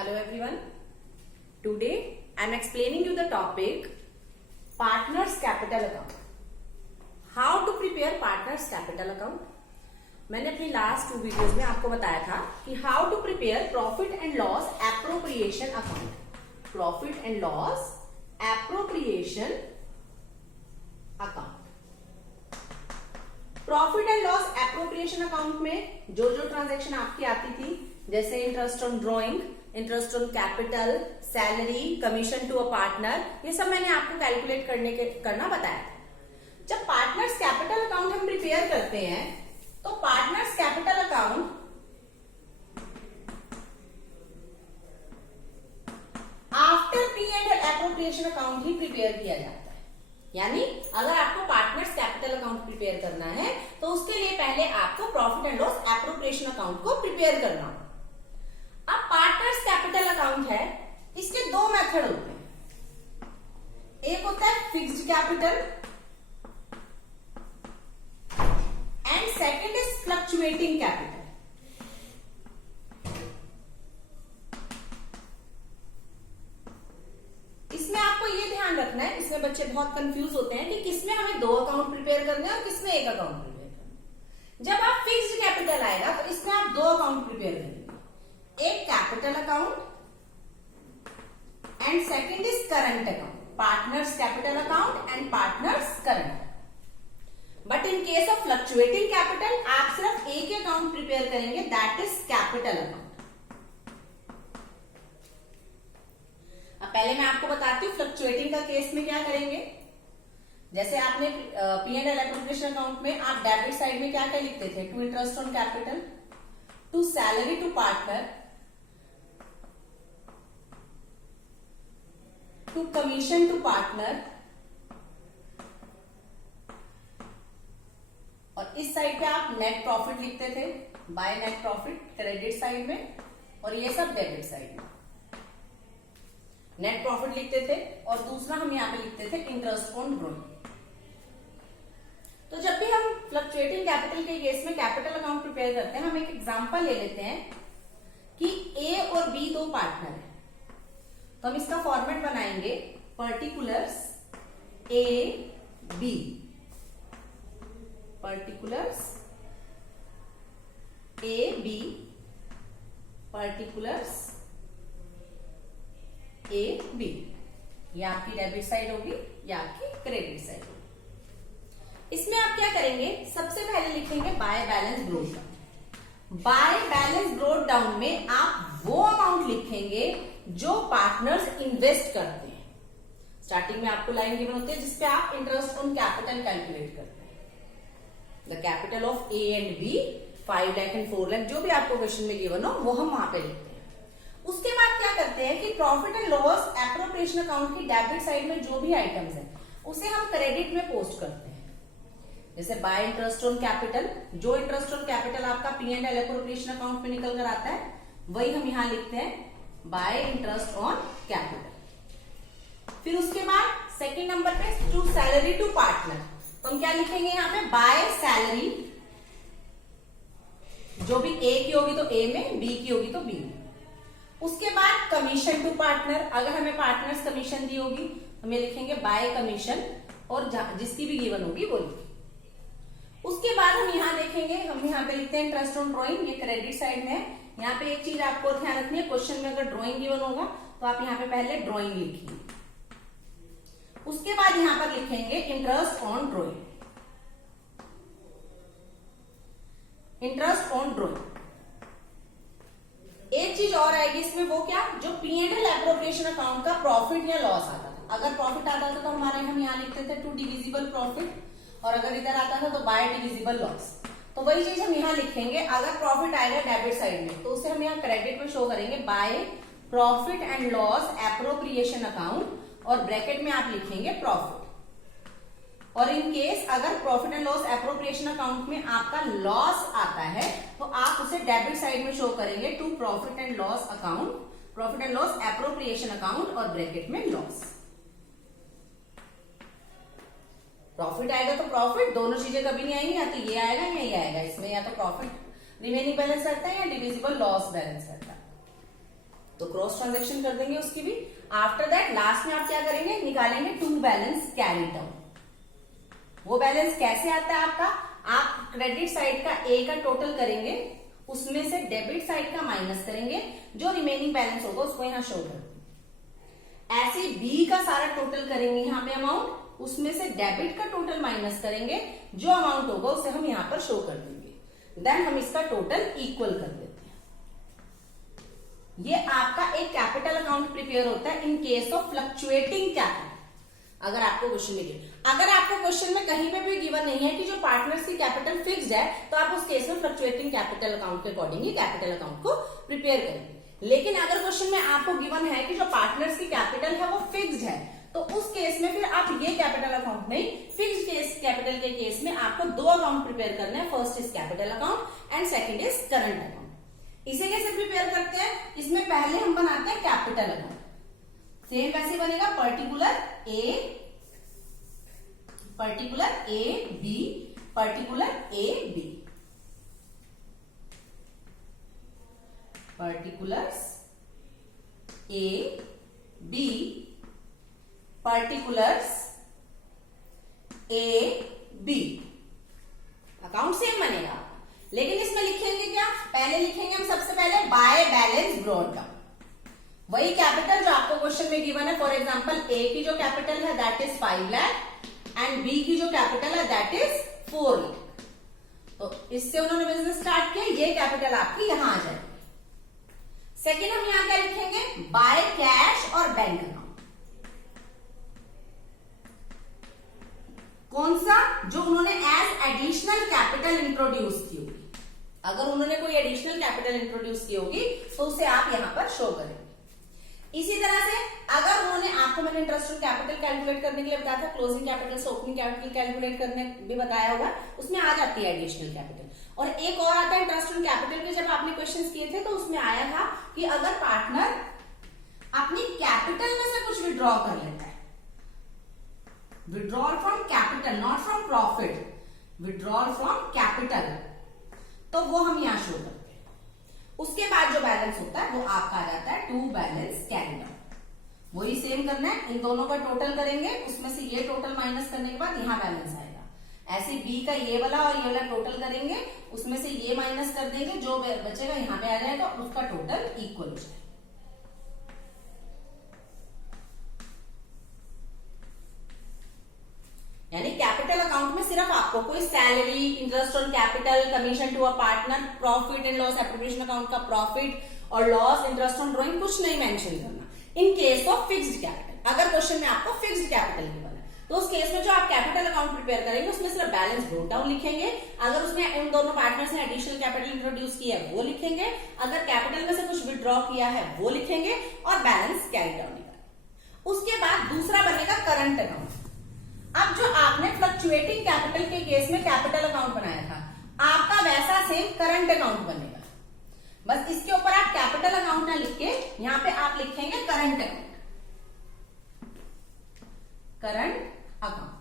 Hello everyone. Today I am explaining you the topic Partners Capital Account. How to prepare Partners Capital Account? मैंने अपनी last 2 videos में आपको बताया था कि how to prepare profit and loss appropriation account. Profit and loss appropriation account. Profit and loss appropriation account में जो जो ट्रांजैक्शन आपकी आती थी, जैसे interest on drawing, interest on capital, salary, commission to a partner, ये सब मैंने आपको कैलकुलेट करना बताया था. जब पार्टनर्स कैपिटल अकाउंट हम प्रिपेयर करते हैं तो partners capital account after P and appropriation account ही प्रिपेयर किया जाता है. यानी अगर आपको पार्टनर्स कैपिटल अकाउंट प्रिपेयर करना है तो उसके लिए पहले आपको profit and loss appropriation account को प्रिपेयर करना होगा. अब पार्टनर्स कैपिटल अकाउंट है, इसके 2 मेथड होते हैं. एक होता है fixed capital and second is fluctuating capital. इसमें आपको ये ध्यान रखना है, इसमें बच्चे बहुत कंफ्यूज होते हैं कि किसमें हमें 2 अकाउंट प्रिपेयर करने हैं और किसमें 1 अकाउंट प्रिपेयर करना है. जब आप फिक्स्ड कैपिटल आएगा तो इसमें आप 2 अकाउंट प्रिपेयर करेंगे. एक capital account and second is current account. Partners capital account and partners current. But in case of fluctuating capital आप सिर्फ एक अकाउंट प्रिपेयर करेंगे, दैट इज कैपिटल अकाउंट. अब पहले मैं आपको बताती हूँ फ्लक्चुएटिंग का केस में क्या करेंगे. जैसे आपने P and L appropriation account में आप डेबिट साइड में क्या क्या लिखते थे? To interest on capital, to salary to partner, to commission to partner, और इस साइड पे आप नेट प्रॉफिट लिखते थे, by net profit credit side में, और ये सब डेबिट साइड में नेट प्रॉफिट लिखते थे. और दूसरा हम यहां पे लिखते थे इंटरेस्ट ऑन ड्रॉइंग. तो जब भी हम फ्लक्चुएटिंग कैपिटल के केस में कैपिटल अकाउंट प्रिपेयर करते हैं, हम एक एग्जांपल ले लेते हैं कि ए और बी 2 पार्टनर है. तो हम इसका फॉर्मेट बनाएंगे particulars A B. Particulars A B, particulars A B. ये आपकी डेबिट साइड होगी, या आपकी क्रेडिट साइड होगी. इसमें आप क्या करेंगे? सबसे पहले लिखेंगे by balance broad down. By balance broad down में आप वो अमाउंट लिखेंगे जो पार्टनर्स इन्वेस्ट करते हैं. स्टार्टिंग में आपको लाइन गिवन होती है जिसपे आप इंटरेस्ट ऑन कैपिटल कैलकुलेट करते हैं. The capital of A and B 5 lakh and 4 lakh, जो भी आपको क्वेश्चन में गिवन हो वो हम वहां पे लिखते हैं. उसके बाद क्या करते हैं कि profit and loss appropriation account की डेबिट साइड में जो भी आइटम्स है उसे हम क्रेडिट में पोस्ट करते हैं. जैसे बाय इंटरेस्ट ऑन कैपिटल, जो इंटरेस्ट ऑन कैपिटल आपका P and L appropriation account में निकल कर आता है वही हम यहां लिखते हैं बाय इंटरेस्ट ऑन कैपिटल. फिर उसके बाद सेकंड नंबर पे टू सैलरी टू पार्टनर, तो हम क्या लिखेंगे यहां पे? By salary. जो भी ए की होगी तो ए में, बी की होगी तो बी में. उसके बाद कमीशन टू पार्टनर, अगर हमें पार्टनर्स कमीशन दी होगी तो हम लिखेंगे बाय कमीशन, और जिसकी भी गिवन होगी वो लिखेंगे. उसके बाद हम यहां देखेंगे, हम यहां पे लिखते हैं इंटरेस्ट ऑन ड्रॉइंग, ये क्रेडिट साइड में है. यहाँ पे एक चीज आपको ध्यान रखनी है, क्वेश्चन में अगर ड्राइंग गिवन होगा तो आप यहाँ पे पहले ड्राइंग लिखिए. उसके बाद यहां पर लिखेंगे interest on drawing. Interest on drawing. एक चीज और आएगी इसमें, वो क्या? जो P and L appropriation account का प्रॉफिट या लॉस आता था. अगर प्रॉफिट आता था तो हमारे हम यहाँ लिखते थे टू डिविजिबल प्रॉफिट, और अगर इधर आता था तो बाय डिविजिबल लॉस. तो वही चीज हम यहाँ लिखेंगे. अगर प्रॉफिट आएगा डेबिट साइड में तो उसे हम यहाँ क्रेडिट में शो करेंगे by profit and loss appropriation account, और ब्रैकेट में आप लिखेंगे प्रॉफिट. और इन केस अगर profit and loss appropriation account में आपका लॉस आता है तो आप उसे डेबिट साइड में शो करेंगे to profit and loss account, profit and loss appropriation account, और ब्रैकेट में लॉस. प्रॉफिट आएगा तो प्रॉफिट, दोनों चीजें कभी नहीं आएंगी, या तो ये आएगा या ये आएगा. इसमें या तो प्रॉफिट रिमेनिंग बैलेंस रहता है या डिविजिबल लॉस बैलेंस रहता है. तो क्रॉस ट्रांजेक्शन कर देंगे उसकी भी। आफ्टर दैट लास्ट में आप क्या करेंगे, निकालेंगे टू बैलेंस कैरी डाउन। वो बैलेंस कैसे आता है आपका, आप क्रेडिट साइड का ए का टोटल करेंगे, उसमें से डेबिट साइड का माइनस करेंगे, जो रिमेनिंग बैलेंस होगा उसको यहां शो कर देंगे। ऐसे बी का सारा टोटल करेंगे यहां पे अमाउंट, उसमें से डेबिट का टोटल माइनस करेंगे, जो अमाउंट होगा उसे हम यहां पर शो कर देंगे। देन हम इसका टोटल इक्वल कर देते हैं। ये आपका एक कैपिटल अकाउंट प्रिपेयर होता है इन केस ऑफ फ्लक्चुएटिंग कैपिटल। अगर आपको क्वेश्चन में अगर आपको क्वेश्चन में कहीं पे भी गिवन नहीं है कि जो पार्टनर्स की कैपिटल फिक्स्ड है, तो आप उस केस में फ्लक्चुएटिंग कैपिटल अकाउंट के अकॉर्डिंग ही कैपिटल अकाउंट को प्रिपेयर करेंगे। लेकिन अगर क्वेश्चन में आपको गिवन है कि जो पार्टनर्स की कैपिटल है वो फिक्स्ड है, तो उस केस में फिर आप ये कैपिटल अकाउंट नहीं, फिक्स्ड केस कैपिटल के केस में आपको दो अकाउंट प्रिपेयर करने हैं। First is capital account and second is current account. इसे कैसे प्रिपेयर करते हैं, इसमें पहले हम बनाते हैं कैपिटल अकाउंट। सेम वैसे बनेगा particular A B, particular A B, particulars A B, particulars A B. Account same बनेगा, लेकिन इसमें लिखेंगे क्या, पहले लिखेंगे हम सबसे पहले बाय बैलेंस ब्रॉट डाउन। वही कैपिटल जो आपको क्वेश्चन में गिवन है। फॉर एग्जांपल ए की जो कैपिटल है that is 5 lakh and B की जो कैपिटल है दैट इज 4 लाख। तो इससे उन्होंने बिजनेस स्टार्ट किया, ये कैपिटल आपकी यहां आ जाएगी। सेकेंड हम यहां क्या लिखेंगे, बाय कैश और बैंक अकाउंट। कौन सा, जो उन्होंने एज एडिशनल कैपिटल इंट्रोड्यूस की होगी। अगर उन्होंने कोई एडिशनल कैपिटल इंट्रोड्यूस की होगी तो उसे आप यहां पर शो करेंगे। इसी तरह से अगर उन्होंने, आपको मैंने इंटरेस्ट ऑन कैपिटल कैलकुलेट करने के लिए बताया था, क्लोजिंग कैपिटल से ओपनिंग कैपिटल कैलकुलेट करने भी बताया हुआ, उसमें आ जाती है एडिशनल कैपिटल। और एक और आता है इंटरेस्ट ऑन कैपिटल के, जब आपने क्वेश्चंस किए थे तो उसमें आया था कि अगर पार्टनर अपनी कैपिटल में से कुछ विड्रॉ कर लेता है, withdrawal from capital not from profit, withdrawal from capital, तो वो हम यहां शो करते हैं। उसके बाद जो बैलेंस होता है वो आपका आ जाता है टू बैलेंस कैरी डाउन। वही सेम करना है, इन दोनों का टोटल करेंगे, उसमें से ये टोटल माइनस करने के बाद यहां बैलेंस आएगा। ऐसे बी का ये वाला और ये वाला टोटल करेंगे, उसमें से ये माइनस कर देंगे, जो बचेगा यहां पे आ जाएगा, उसका टोटल इक्वल हो जाएगा। यानी कैपिटल अकाउंट में सिर्फ आपको कोई salary, interest on capital, commission to a partner, profit and loss appropriation account का प्रॉफिट और लॉस, इंटरेस्ट ऑन ड्रॉइंग कुछ नहीं मेंशन करना in case of fixed capital. अगर क्वेश्चन में आपको फिक्स्ड कैपिटल गिवन है तो उस केस में जो आप कैपिटल अकाउंट प्रिपेयर करेंगे उसमें सिर्फ बैलेंस ब्रोट डाउन लिखेंगे। अगर उसमें इन दोनों पार्टनर्स ने एडिशनल कैपिटल इंट्रोड्यूस किया है वो लिखेंगे, अगर कैपिटल में से कुछ विड्रॉ किया है वो लिखेंगे, और बैलेंस कैरी डाउन निकालेंगे। उसके बाद दूसरा बनेगा करंट अकाउंट। अब जो आपने फ्लक्चुएटिंग कैपिटल के केस में कैपिटल अकाउंट बनाया था, आपका वैसा सेम करंट अकाउंट बनेगा। बस इसके ऊपर आप कैपिटल अकाउंट ना लिख के यहां पे आप लिखेंगे करंट अकाउंट, करंट अकाउंट।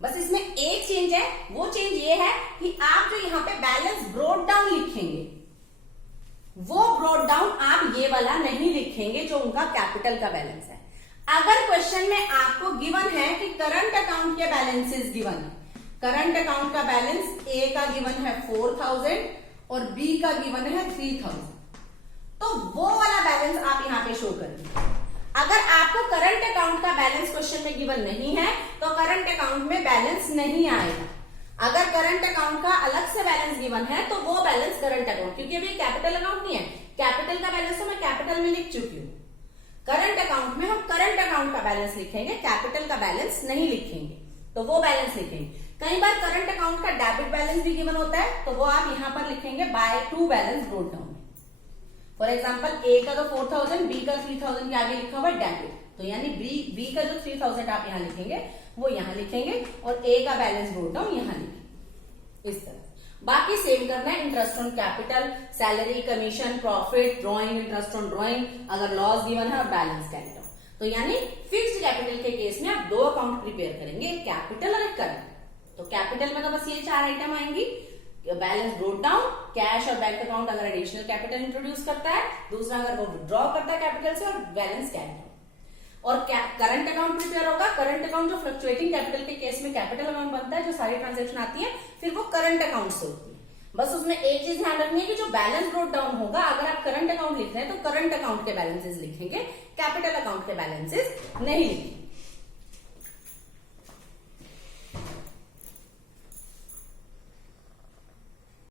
बस इसमें एक चेंज है, वो चेंज ये है कि आप जो यहां पे बैलेंस ब्रोट डाउन लिखेंगे, वो ब्रोट डाउन आप ये वाला नहीं लिखेंगे जो उनका कैपिटल का बैलेंस है। अगर क्वेश्चन में आपको गिवन है कि करंट अकाउंट के बैलेंसेस गिवन है, करंट अकाउंट का बैलेंस ए का गिवन है 4000 और बी का गिवन है 3000, तो वो वाला बैलेंस आप यहां पे शो करेंगे। अगर आपको करंट अकाउंट का बैलेंस क्वेश्चन में गिवन नहीं है तो करंट अकाउंट में बैलेंस नहीं आएगा। अगर करंट अकाउंट का अलग से बैलेंस गिवन है तो वो बैलेंस करंट अकाउंट, क्योंकि अभी कैपिटल अकाउंट नहीं है, कैपिटल का बैलेंस तो मैं कैपिटल में लिख चुकी हूं। करंट अकाउंट में हम करंट अकाउंट का बैलेंस लिखेंगे, कैपिटल का बैलेंस नहीं लिखेंगे, तो वो बैलेंस लिखेंगे। कई बार करंट अकाउंट का डेबिट बैलेंस भी गिवन होता है, तो वो आप यहां पर लिखेंगे by to balance brought down. For example A का तो 4000, बी का 3000 के आगे लिखा हुआ डेबिट, तो यानी बी का जो 3000 आप यहां लिखेंगे वो यहां लिखेंगे और ए का बैलेंस ब्रोट डाउन यहां लिखेंगे। इस तरह बाकी सेम करना है, interest on capital, salary, commission, profit, drawing, interest on drawing, अगर लॉस गिवन है और बैलेंस कैरी डाउन। तो यानी फिक्स्ड कैपिटल के केस में आप दो अकाउंट प्रिपेयर करेंगे, कैपिटल और एक करंट। तो कैपिटल में तो बस ये 4 आइटम आएंगी, बैलेंस ब्रोट डाउन, कैश और बैंक अकाउंट अगर एडिशनल कैपिटल इंट्रोड्यूस करता है, दूसरा अगर वो विड्रॉ करता है कैपिटल से, और बैलेंस कैश और करंट अकाउंट प्रिपेयर होगा। करंट अकाउंट जो फ्लक्चुएटिंग कैपिटल के केस में कैपिटल अकाउंट बनता है, जो सारी ट्रांजेक्शन आती है फिर वो करंट अकाउंट से होती है। बस उसमें एक चीज ध्यान रखनी है कि जो बैलेंस ब्रोट डाउन होगा, अगर आप करंट अकाउंट लिख रहे हैं तो करंट अकाउंट के बैलेंसेस लिखेंगे, कैपिटल अकाउंट के बैलेंसेस नहीं लिखेंगे।